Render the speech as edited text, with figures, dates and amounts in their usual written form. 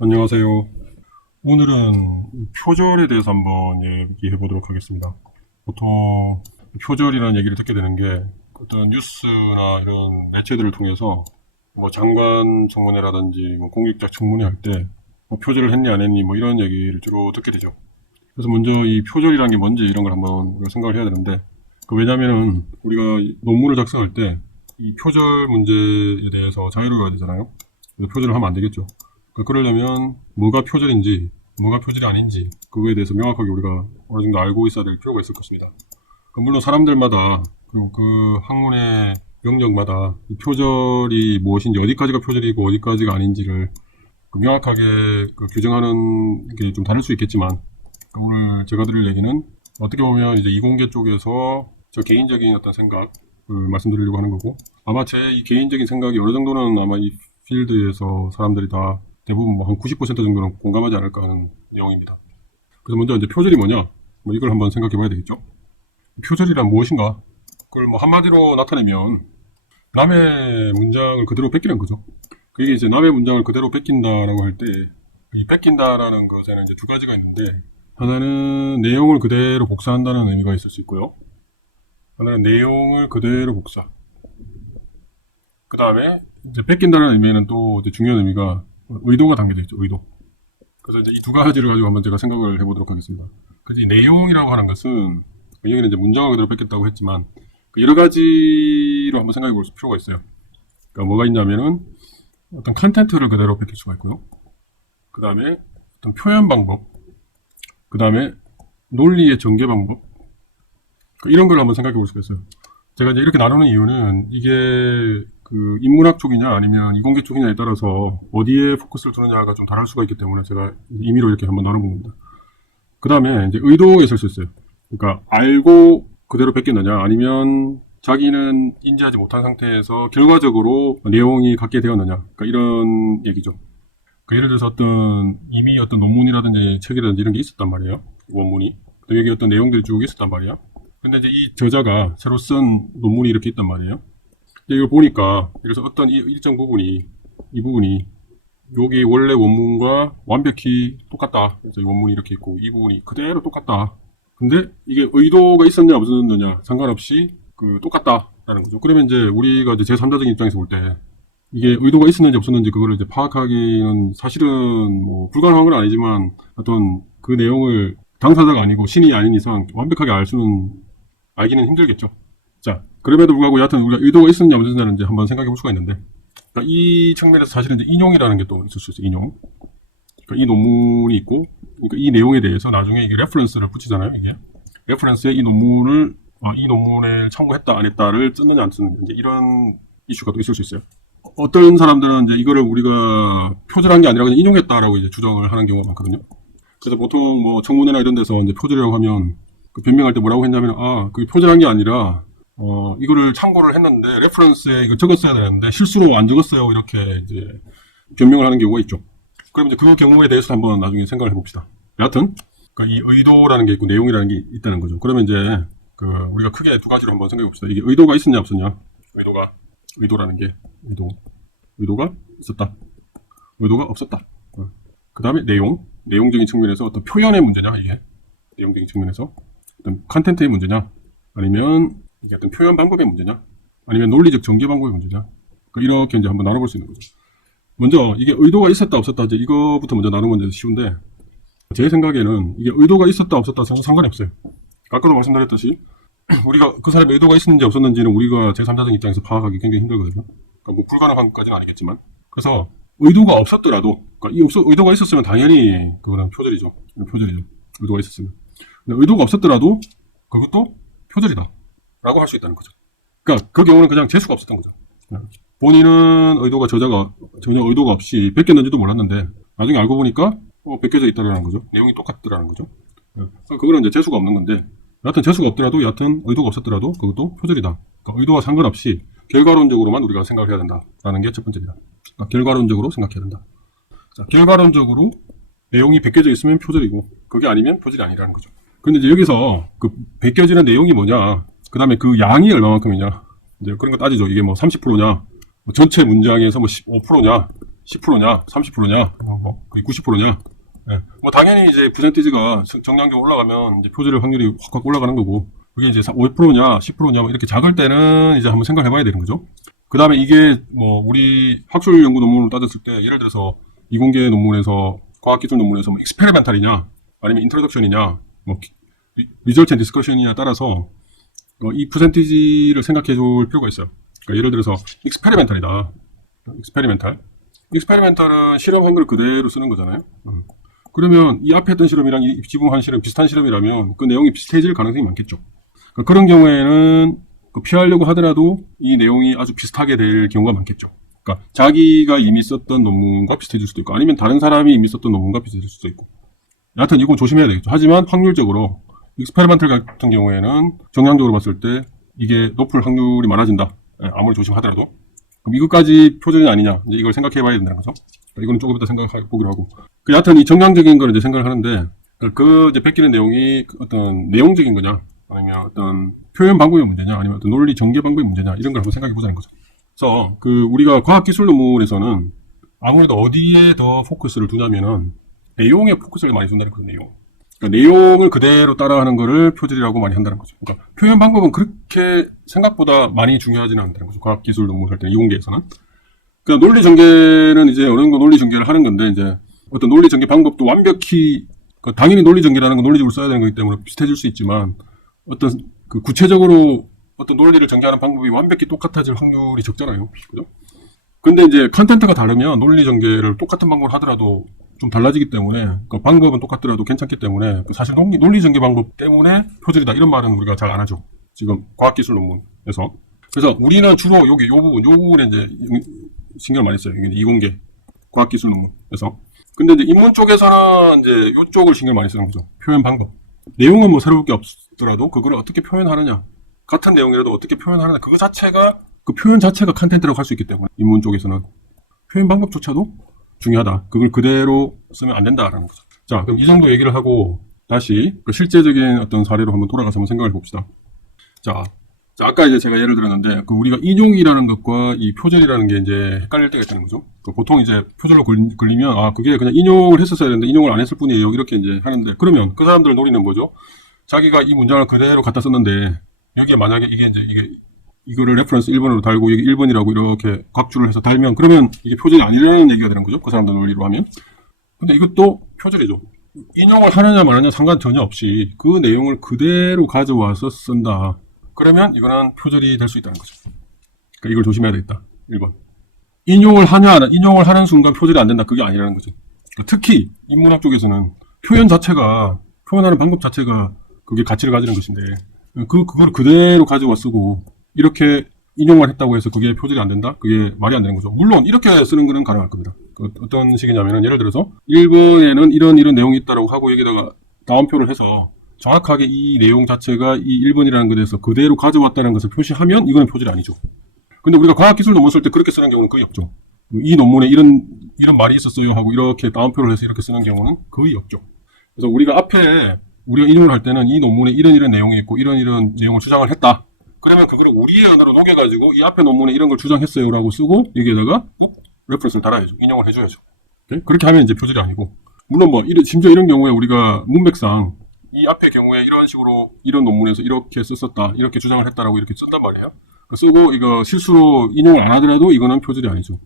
안녕하세요. 오늘은 표절에 대해서 한번 얘기해 보도록 하겠습니다. 보통 표절이라는 얘기를 듣게 되는 게 어떤 뉴스나 이런 매체들을 통해서 뭐 장관 청문회라든지 뭐 공직자 청문회 할 때 뭐 표절을 했니 안 했니 뭐 이런 얘기를 주로 듣게 되죠. 그래서 먼저 이 표절이라는 게 뭔지 이런 걸 한번 우리가 생각을 해야 되는데, 왜냐면은 우리가 논문을 작성할 때 이 표절 문제에 대해서 자유로워야 되잖아요. 그래서 표절을 하면 안 되겠죠. 그러려면 뭐가 표절인지 뭐가 표절이 아닌지 그거에 대해서 명확하게 우리가 어느 정도 알고 있어야 될 필요가 있을 것입니다. 물론 사람들마다 그리고 그 학문의 영역마다 이 표절이 무엇인지, 어디까지가 표절이고 어디까지가 아닌지를 명확하게 규정하는 게 좀 다를 수 있겠지만, 오늘 제가 드릴 얘기는 어떻게 보면 이제 이공계 쪽에서 저 개인적인 어떤 생각을 말씀드리려고 하는 거고, 아마 제 이 개인적인 생각이 어느 정도는 아마 이 필드에서 사람들이 다 대부분 뭐 한 90% 정도는 공감하지 않을까 하는 내용입니다. 그래서 먼저 이제 표절이 뭐냐, 뭐 이걸 한번 생각해 봐야 되겠죠. 표절이란 무엇인가? 그걸 뭐 한마디로 나타내면 남의 문장을 그대로 뺏기는 거죠. 그게 이제 남의 문장을 그대로 뺏긴다라고 할 때, 이 뺏긴다라는 것에는 이제 두 가지가 있는데, 하나는 내용을 그대로 복사한다는 의미가 있을 수 있고요. 하나는 내용을 그대로 복사. 그 다음에 이제 뺏긴다는 의미에는 또 이제 중요한 의미가 의도가 담겨져 있죠. 의도. 그래서 이제 이 두 가지를 가지고 한번 제가 생각을 해보도록 하겠습니다. 그래서 이 내용이라고 하는 것은, 여기는 이제 문장을 그대로 뺏겼다고 했지만 여러 가지로 한번 생각해 볼 필요가 있어요. 그러니까 뭐가 있냐면은 어떤 컨텐츠를 그대로 뺏길 수가 있고요. 그 다음에 어떤 표현 방법, 그 다음에 논리의 전개 방법, 이런 걸 한번 생각해 볼 수가 있어요. 제가 이제 이렇게 나누는 이유는 이게 그 인문학 쪽이냐 아니면 이공계 쪽이냐에 따라서 어디에 포커스를 두느냐가 좀 다를 수가 있기 때문에 제가 임의로 이렇게 한번 나눠본 겁니다. 그 다음에 이제 의도가 있을 수 있어요. 그러니까 알고 그대로 뺏겼느냐, 아니면 자기는 인지하지 못한 상태에서 결과적으로 내용이 갖게 되었느냐, 이런 얘기죠. 예를 들어서 이미 어떤 논문이라든지 책이라든지 이런 게 있었단 말이에요. 원문이. 또 여기 어떤 내용들이 쭉 있었단 말이야. 근데 이제 이 저자가 새로 쓴 논문이 이렇게 있단 말이에요. 이걸 보니까, 그래서 어떤 일정 부분이, 이 부분이 여기 원래 원문과 완벽히 똑같다. 그래서 이 원문이 이렇게 있고 이 부분이 그대로 똑같다. 근데 이게 의도가 있었냐 없었느냐 상관없이 똑같다라는 거죠. 그러면 이제 우리가 이제 제3자적인 입장에서 볼 때 이게 의도가 있었는지 없었는지 그거를 이제 파악하기는 사실은 뭐 불가능한 건 아니지만, 어떤 그 내용을 당사자가 아니고 신이 아닌 이상 완벽하게 알기는 힘들겠죠. 자, 그럼에도 불구하고 여하튼 우리가 의도가 있었느냐 없었느냐는 이제 한번 생각해 볼 수가 있는데, 이 측면에서 사실은 이제 인용이라는 게 또 있을 수 있어요. 인용. 이 논문이 있고, 이 내용에 대해서 나중에 이게 레퍼런스를 붙이잖아요. 이게 레퍼런스에 이 논문을 이 논문을 참고했다 안 했다를 썼느냐 안 썼느냐, 이제 이런 이슈가 또 있을 수 있어요. 어떤 사람들은 이제 이거를 우리가 표절한 게 아니라 그냥 인용했다라고 이제 주장을 하는 경우가 많거든요. 그래서 보통 뭐 청문회나 이런 데서 이제 표절이라고 하면 변명할 때 뭐라고 했냐면, 그게 표절한 게 아니라 이거를 참고를 했는데 레퍼런스에 이거 적었어야 되는데 실수로 안 적었어요, 이렇게 이제 변명을 하는 경우가 있죠. 그럼 이제 그 경우에 대해서 한번 나중에 생각을 해봅시다. 여하튼 이 의도라는 게 있고 내용이라는 게 있다는 거죠. 그러면 이제 우리가 크게 두 가지로 한번 생각해 봅시다. 이게 의도가 있었냐 없었냐. 의도라는 게 의도가 있었다, 의도가 없었다. 그 다음에 내용적인 측면에서 어떤 표현의 문제냐, 이게 내용적인 측면에서 어떤 컨텐츠의 문제냐, 아니면 이게 어떤 표현 방법의 문제냐, 아니면 논리적 전개 방법의 문제냐. 이렇게 이제 한번 나눠볼 수 있는 거죠. 먼저 이게 의도가 있었다 없었다, 이제 이거부터 먼저 나누면 이제 쉬운데, 제 생각에는 이게 의도가 있었다 없었다 전혀 상관이 없어요. 아까도 말씀드렸듯이 우리가 그 사람의 의도가 있었는지 없었는지는 우리가 제3자적 입장에서 파악하기 굉장히 힘들거든요. 뭐 불가능한 것까지는 아니겠지만, 그래서 의도가 없었더라도, 의도가 있었으면 당연히 그거는 표절이죠. 의도가 있었으면. 근데 의도가 없었더라도 그것도 표절이다 라고 할 수 있다는 거죠. 그러니까 그 경우는 그냥 재수가 없었던 거죠. 본인은 저자가 전혀 의도가 없이 뺏겼는지도 몰랐는데 나중에 알고 보니까 뺏겨져 있다라는 거죠. 내용이 똑같더라는 거죠. 그거는 이제 재수가 없는 건데, 여하튼 재수가 없더라도, 여하튼 의도가 없었더라도 그것도 표절이다. 의도와 상관없이 결과론적으로만 우리가 생각을 해야 된다라는 게 첫 번째입니다. 결과론적으로 생각해야 된다. 자, 결과론적으로 내용이 베껴져 있으면 표절이고, 그게 아니면 표절이 아니라는 거죠. 근데 이제 여기서 베껴지는 내용이 뭐냐, 그 다음에 그 양이 얼마만큼이냐, 이제 그런 거 따지죠. 이게 뭐 30%냐, 전체 문장에서 뭐 15%냐, 10%냐, 30%냐, 뭐 거의 90%냐. 예. 뭐 당연히 이제 퍼센티지가 정량적으로 올라가면 이제 표절의 확률이 확 올라가는 거고, 그게 이제 5%냐, 10%냐 뭐 이렇게 작을 때는 이제 한번 생각해봐야 되는 거죠. 그 다음에 이게 뭐 우리 학술 연구 논문을 따졌을 때 예를 들어서 이공계 논문에서 과학기술 논문에서 뭐 익스페리멘탈이냐 아니면 인트로덕션이냐 뭐 리절트 앤 디스커션이냐 따라서 이 퍼센티지를 생각해 줄 필요가 있어요. 그러니까 예를 들어서 익스페리멘탈이다. 익스페리멘탈은 실험 한글 그대로 쓰는 거잖아요. 그러면 이 앞에 했던 실험이랑 이 지붕한 실험 비슷한 실험이라면 그 내용이 비슷해질 가능성이 많겠죠. 그러니까 그런 경우에는 피하려고 하더라도 이 내용이 아주 비슷하게 될 경우가 많겠죠. 그러니까 자기가 이미 썼던 논문과 비슷해질 수도 있고 아니면 다른 사람이 이미 썼던 논문과 비슷해질 수도 있고. 여하튼 이건 조심해야 되겠죠. 하지만 확률적으로 익스페리먼탈 같은 경우에는 정량적으로 봤을 때 이게 높을 확률이 많아진다. 아무리 조심하더라도. 그럼 이것까지 표준이 아니냐. 이제 이걸 생각해 봐야 된다는 거죠. 그러니까 이거는 조금 이따 생각해 보기로 하고. 여하튼 이 정량적인 거를 이제 생각을 하는데 그 이제 베끼는 내용이 어떤 내용적인 거냐 아니면 어떤 표현 방법의 문제냐 아니면 어떤 논리 전개 방법의 문제냐 이런 걸 한번 생각해 보자는 거죠. 그래서 우리가 과학기술 논문에서는 아무래도 어디에 더 포커스를 두냐면은 내용에 포커스를 많이 둔다는 거죠. 그러니까 내용을 그대로 따라하는 거를 표절이라고 많이 한다는 거죠. 그러니까 표현 방법은 그렇게 생각보다 많이 중요하지는 않다는 거죠. 과학기술 논문 할 때 이공계에서는. 그러니까 논리 전개는 이제 어느 정도 논리 전개를 하는 건데 이제 어떤 논리 전개 방법도 완벽히 당연히 논리 전개라는 건 논리적으로 써야 되는 거기 때문에 비슷해질 수 있지만 어떤 구체적으로 어떤 논리를 전개하는 방법이 완벽히 똑같아질 확률이 적잖아요. 그죠? 근데 이제 컨텐트가 다르면 논리 전개를 똑같은 방법을 하더라도 좀 달라지기 때문에 방법은 똑같더라도 괜찮기 때문에 사실 논리 전개 방법 때문에 표절이다 이런 말은 우리가 잘 안 하죠. 지금 과학기술 논문에서. 그래서 우리는 주로 요 부분에 이제 신경을 많이 써요. 이게 이공계 과학기술 논문에서. 근데 이제 인문 쪽에서는 이제 이쪽을 신경 많이 쓰는 거죠. 표현 방법. 내용은 뭐 새로울 게 없더라도 그걸 어떻게 표현하느냐. 같은 내용이라도 어떻게 표현하느냐. 그거 자체가 그 표현 자체가 컨텐츠라고 할 수 있기 때문에 인문 쪽에서는 표현 방법조차도 중요하다. 그걸 그대로 쓰면 안 된다라는 거죠. 자, 그럼 이 정도 얘기를 하고 다시 그 실제적인 어떤 사례로 한번 돌아가서 한번 생각을 봅시다. 자, 아까 이제 제가 예를 들었는데 우리가 인용이라는 것과 이 표절이라는 게 이제 헷갈릴 때가 있다는 거죠. 보통 이제 표절로 걸리면 그게 그냥 인용을 했었어야 되는데 인용을 안 했을 뿐이에요. 이렇게 이제 하는데 그러면 그 사람들 논리는 뭐죠? 자기가 이 문장을 그대로 갖다 썼는데 여기에 만약에 이게 이거를 레퍼런스 1번으로 달고 여기 1번이라고 이렇게 각주를 해서 달면 그러면 이게 표절이 아니라는 얘기가 되는 거죠. 그 사람들 논리로 하면. 근데 이것도 표절이죠. 인용을 하느냐 마느냐 상관 전혀 없이 그 내용을 그대로 가져와서 쓴다. 그러면 이거는 표절이 될 수 있다는 거죠. 그러니까 이걸 조심해야 되겠다. 1번. 인용을 하는 순간 표절이 안 된다. 그게 아니라는 거죠. 그러니까 특히 인문학 쪽에서는 표현하는 방법 자체가 그게 가치를 가지는 것인데 그걸 그대로 가져와 쓰고 이렇게 인용을 했다고 해서 그게 표절이 안 된다? 그게 말이 안 되는 거죠. 물론 이렇게 쓰는 거는 가능할 겁니다. 어떤 식이냐면은 예를 들어서 1번에는 이런 내용이 있다라고 하고 여기다가 다운표를 해서 정확하게 이 내용 자체가 이 1번이라는 것에서 그대로 가져왔다는 것을 표시하면 이거는 표절이 아니죠. 근데 우리가 과학기술 논문 쓸 때 그렇게 쓰는 경우는 거의 없죠. 이 논문에 이런 말이 있었어요 하고 이렇게 다운표를 해서 이렇게 쓰는 경우는 거의 없죠. 그래서 우리가 인용을 할 때는 이 논문에 이런 내용이 있고 이런 내용을 주장을 했다. 그러면 그거를 우리의 언어로 녹여가지고 이 앞에 논문에 이런 걸 주장했어요 라고 쓰고 여기에다가 꼭 레퍼런스를 달아야죠. 인용을 해줘야죠. 오케이? 그렇게 하면 이제 표절이 아니고 물론 심지어 이런 경우에 우리가 문맥상 이 앞의 경우에 이런 식으로 이런 논문에서 이렇게 썼었다 이렇게 주장을 했다라고 이렇게 쓴단 말이에요. 쓰고 이거 실수로 인용을 안 하더라도 이거는 표절이 아니죠.